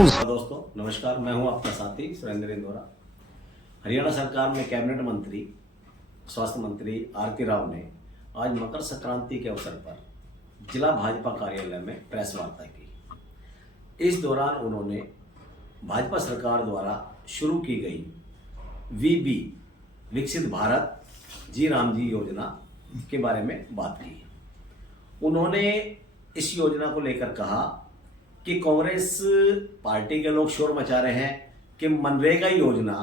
दोस्तों नमस्कार, मैं हूं आपका साथी सुरेंद्र इंदौरा। हरियाणा सरकार में कैबिनेट मंत्री स्वास्थ्य मंत्री आरती राव ने आज मकर संक्रांति के अवसर पर जिला भाजपा कार्यालय में प्रेस वार्ता की। इस दौरान उन्होंने भाजपा सरकार द्वारा शुरू की गई वीबी विकसित भारत जी राम जी योजना के बारे में बात की। उन्होंने इस योजना को लेकर कहा कि कांग्रेस पार्टी के लोग शोर मचा रहे हैं कि मनरेगा योजना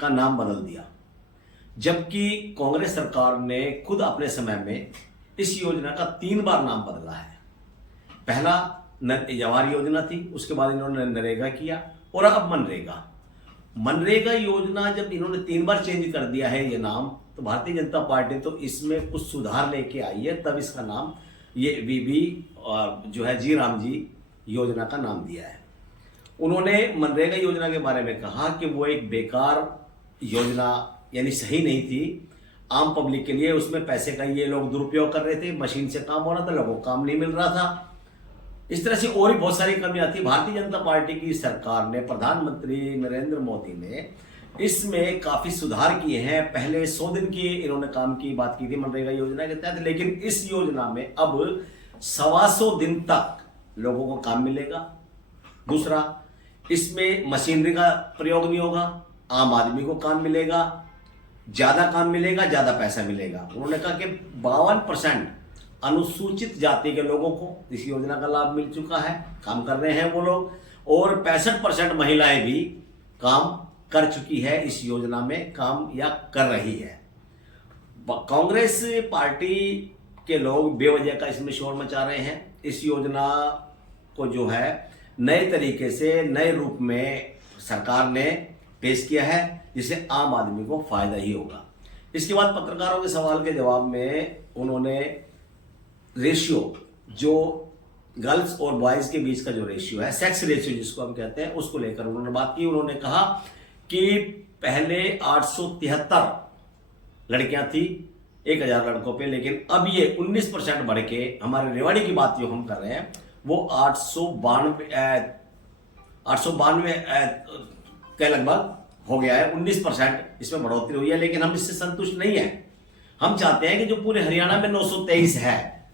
का नाम बदल दिया, जबकि कांग्रेस सरकार ने खुद अपने समय में इस योजना का 3 बार नाम बदला है। पहला जवाहर योजना थी, उसके बाद इन्होंने नरेगा किया और अब मनरेगा। मनरेगा योजना जब इन्होंने 3 बार चेंज कर दिया है ये नाम, तो भारतीय जनता पार्टी तो इसमें कुछ सुधार लेके आई है, तब इसका नाम ये वीबी जो है जी राम जी योजना का नाम दिया है। उन्होंने मनरेगा योजना के बारे में कहा कि वो एक बेकार योजना यानी सही नहीं थी आम पब्लिक के लिए। उसमें पैसे का ये लोग दुरुपयोग कर रहे थे, मशीन से काम हो रहा था, लोगों को काम नहीं मिल रहा था। इस तरह से और भी बहुत सारी कमियां थी। भारतीय जनता पार्टी की सरकार ने, प्रधानमंत्री नरेंद्र मोदी ने इसमें काफी सुधार किए हैं। पहले 100 दिन की इन्होंने काम की बात की थी मनरेगा योजना के तहत, लेकिन इस योजना में अब 125 दिन तक लोगों को काम मिलेगा। दूसरा, इसमें मशीनरी का प्रयोग नहीं होगा, आम आदमी को काम मिलेगा, ज्यादा काम मिलेगा, ज्यादा पैसा मिलेगा। उन्होंने कहा कि 52% अनुसूचित जाति के लोगों को इस योजना का लाभ मिल चुका है, काम कर रहे हैं वो लोग, और 65% महिलाएं भी काम कर चुकी है, इस योजना में काम या कर रही है। कांग्रेस पार्टी के लोग बेवजह का इसमें शोर मचा रहे हैं। इस योजना को जो है नए तरीके से, नए रूप में सरकार ने पेश किया है, जिससे आम आदमी को फायदा ही होगा। इसके बाद पत्रकारों के सवाल के जवाब में उन्होंने रेशियो, जो गर्ल्स और बॉयज के बीच का जो रेशियो है, सेक्स रेशियो जिसको हम कहते हैं, उसको लेकर उन्होंने बात की। उन्होंने कहा कि पहले 873 लड़कियां थी 1000 लड़कों पे, लेकिन अब ये 19% बढ़ के, हमारे रेवाड़ी की बात जो हम कर रहे हैं, वो 892 के लगभग हो गया है। 19% इसमें बढ़ोतरी हुई है, लेकिन हम इससे संतुष्ट नहीं है। हम चाहते हैं कि जो पूरे हरियाणा में 923 है,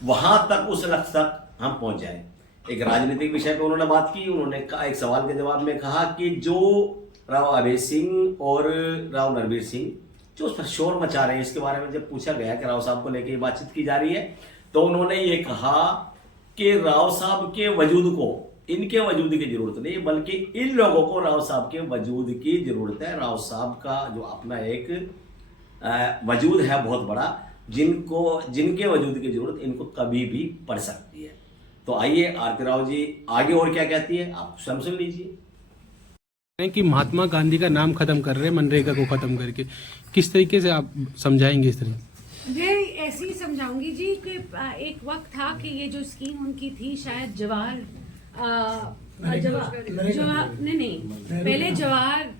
वहां तक, उस लक्ष्य तक हम पहुंच जाए। एक राजनीतिक विषय पे उन्होंने बात की। उन्होंने एक सवाल के जवाब में कहा कि जो राव अभय सिंह और राव नरवीर सिंह जो उस पर शोर मचा रहे हैं, इसके बारे में जब पूछा गया कि राव साहब को लेकर बातचीत की जा रही है, तो उन्होंने ये कहा कि राव साहब के वजूद को, इनके वजूद की जरूरत नहीं, बल्कि इन लोगों को राव साहब के वजूद की जरूरत है। राव साहब का जो अपना एक वजूद है बहुत बड़ा, जिनके वजूद की जरूरत इनको कभी भी पड़ सकती है। तो आइए आरती राव जी आगे और क्या कहती है, आप स्वयं सुन लीजिए। कि महात्मा गांधी का नाम खत्म कर रहे हैं मनरेगा को खत्म करके, किस तरीके से आप समझाएंगे इस तरह? मैं ऐसे ही समझाऊंगी जी कि एक वक्त था कि ये जो स्कीम उनकी थी, शायद जवाहर नहीं, पहले जवाहर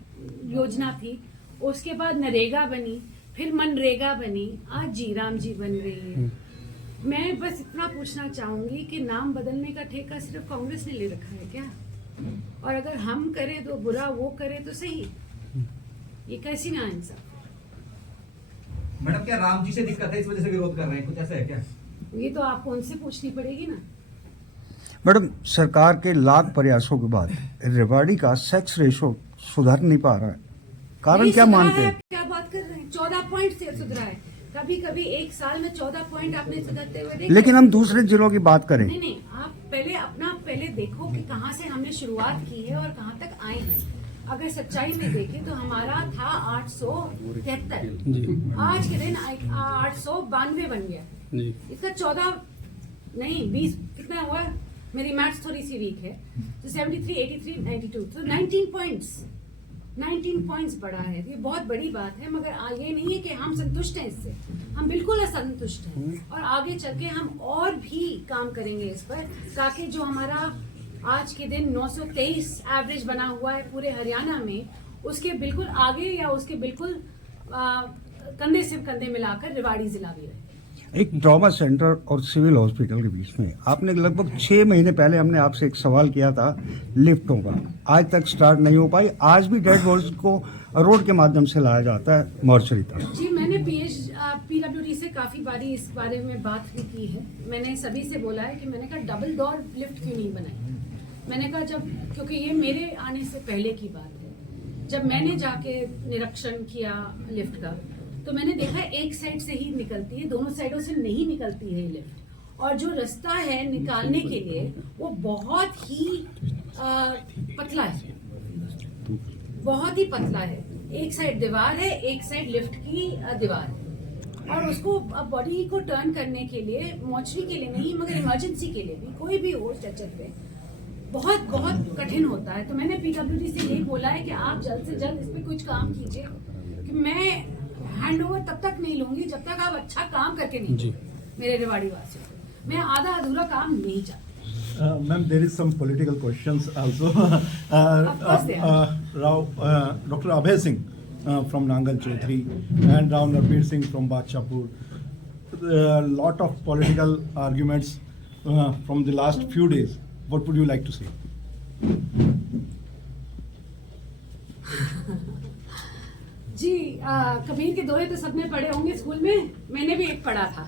योजना थी, उसके बाद नरेगा बनी, फिर मनरेगा बनी, आज जी राम जी बन रही है। मैं बस इतना पूछना चाहूंगी कि नाम बदलने का ठेका सिर्फ कांग्रेस ने ले रखा है क्या? और अगर हम करें तो बुरा, वो करे तो सही, ये कैसी नाइंसाफी? मैडम, क्या राम जी से दिक्कत है, इस वजह से विरोध कर रहे हैं, कुछ ऐसा है क्या? ये तो आपको उनसे पूछनी पड़ेगी ना। मैडम, सरकार के लाख प्रयासों के बाद रेवाड़ी का सेक्स रेशो सुधर नहीं पा रहा है, कारण क्या मानते हैं? क्या बात कर रहे हैं? 14 पॉइंट से सुधरा है। कभी कभी एक साल में 14 पॉइंट आपने सुधरते हुए देखे? लेकिन हम दूसरे जिलों की बात करें। नहीं, आप पहले देखो कि कहाँ से हमने शुरुआत की है और कहाँ तक आए हैं। अगर सच्चाई में देखें तो हमारा था 873, आज के दिन 892 बन गया। इसका 14 नहीं 20 कितना हुआ? मेरी मैथ्स थोड़ी सी वीक है, तो 73, 83, 92, तो 19 पॉइंट्स बढ़ा है। ये बहुत बड़ी बात है, मगर ये नहीं है कि हम संतुष्ट हैं इससे, हम बिल्कुल असंतुष्ट हैं और आगे चल के हम और भी काम करेंगे इस पर, ताकि जो हमारा आज के दिन 923 एवरेज बना हुआ है पूरे हरियाणा में, उसके बिल्कुल आगे या उसके बिल्कुल कंधे से कंधे मिलाकर रेवाड़ी जिला भी रहे। एक ट्रॉमा सेंटर और सिविल हॉस्पिटल के बीच में आपने लगभग 6 महीने पहले हमने आपसे एक सवाल किया था लिफ्टों का, आज तक स्टार्ट नहीं हो पाई। आज भी डेड बॉडीज को रोड के माध्यम से लाया जाता है मॉर्चरी तक। जी, मैंने पीडब्ल्यूडी से काफ़ी बारी इस बारे में बात भी की है। मैंने सभी से बोला है कि मैंने कहा डबल डोर लिफ्ट क्यों नहीं बनाई। मैंने कहा जब, क्योंकि ये मेरे आने से पहले की बात है, जब मैंने जाके निरीक्षण किया लिफ्ट का तो मैंने देखा एक साइड से ही निकलती है, दोनों साइडों से नहीं निकलती है लिफ्ट। और जो रास्ता है निकालने के लिए वो बहुत ही पतला है, बहुत ही पतला है। एक साइड दीवार है, एक साइड लिफ्ट की दीवार है। और उसको बॉडी को टर्न करने के लिए, मॉर्चरी के लिए नहीं मगर इमरजेंसी के लिए भी, कोई भी हो स्ट्रेचर पे, बहुत बहुत कठिन होता है। तो मैंने पीडब्ल्यूडी से यही बोला है कि आप जल्द से जल्द इस पे कुछ काम कीजिए कि मैं हैंडओवर तब तक नहीं लूंगी जब तक आप अच्छा काम करके नहीं जी। मेरे रेवाड़ी वासियों को। मैं आधा अधूरा काम नहीं चाहती। Ma'am, there is some political questions also. Of course they are. Dr. Abhay Singh from Nangal Chaudhary and Rao Narbir Singh from Badshahpur. A lot of political arguments from the last few days. What would you like to say? जी, कबीर के दोहे तो सबने पढ़े होंगे school में, मैंने भी एक पढ़ा था।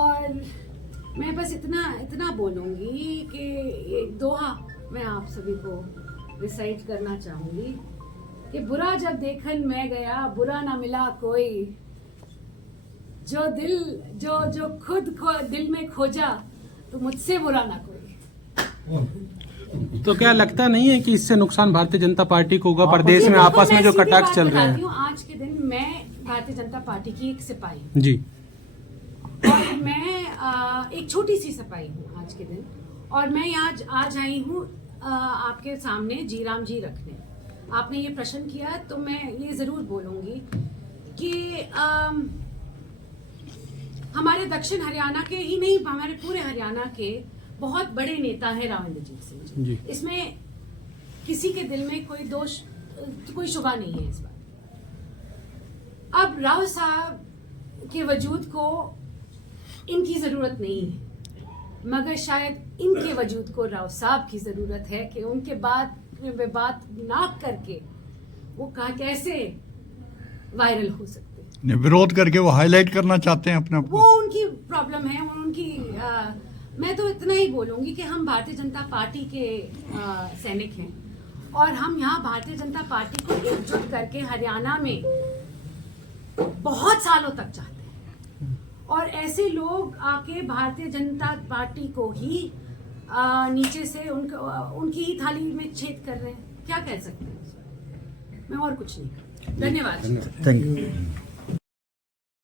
और मैं बस इतना बोलूंगी कि एक दोहा मैं आप सभी को रिसाइट करना चाहूंगी कि बुरा जब देखन मैं गया, बुरा ना मिला कोई, जो खुद को दिल में खोजा तो मुझसे बुरा ना कोई। तो क्या लगता नहीं है कि इससे नुकसान भारतीय जनता पार्टी को होगा? प्रदेश में आपस में जो कटाक्ष चल रहे हैं। आज के दिन मैं भारतीय जनता पार्टी की एक सिपाही हूँ जी, और मैं एक छोटी सी सिपाही हूँ आज के दिन, और मैं यहाँ आज आई हूँ आपके सामने जी राम जी रखने। आपने ये प्रश्न किया तो मैं ये जरूर बोलूंगी कि हमारे दक्षिण हरियाणा के ही नहीं, हमारे पूरे हरियाणा के बहुत बड़े नेता है राव इंद्रजीत सिंह जी। इसमें किसी के दिल में कोई शुबा नहीं है इस बात। अब राव साहब के वजूद को इनकी जरूरत नहीं है, मगर शायद इनके वजूद को राव साहब की जरूरत है कि उनके बात ना करके वो कैसे वायरल हो सकते हैं। विरोध करके वो हाईलाइट करना चाहते हैं अपने आप को। वो उनकी प्रॉब्लम है, उनकी मैं तो इतना ही बोलूंगी कि हम भारतीय जनता पार्टी के सैनिक हैं और हम यहाँ भारतीय जनता पार्टी को एकजुट करके हरियाणा में बहुत सालों तक चाहते हैं। और ऐसे लोग आके भारतीय जनता पार्टी को ही नीचे से उनकी ही थाली में छेद कर रहे हैं। क्या कह सकते हैं? मैं और कुछ नहीं। धन्यवाद। Thank you.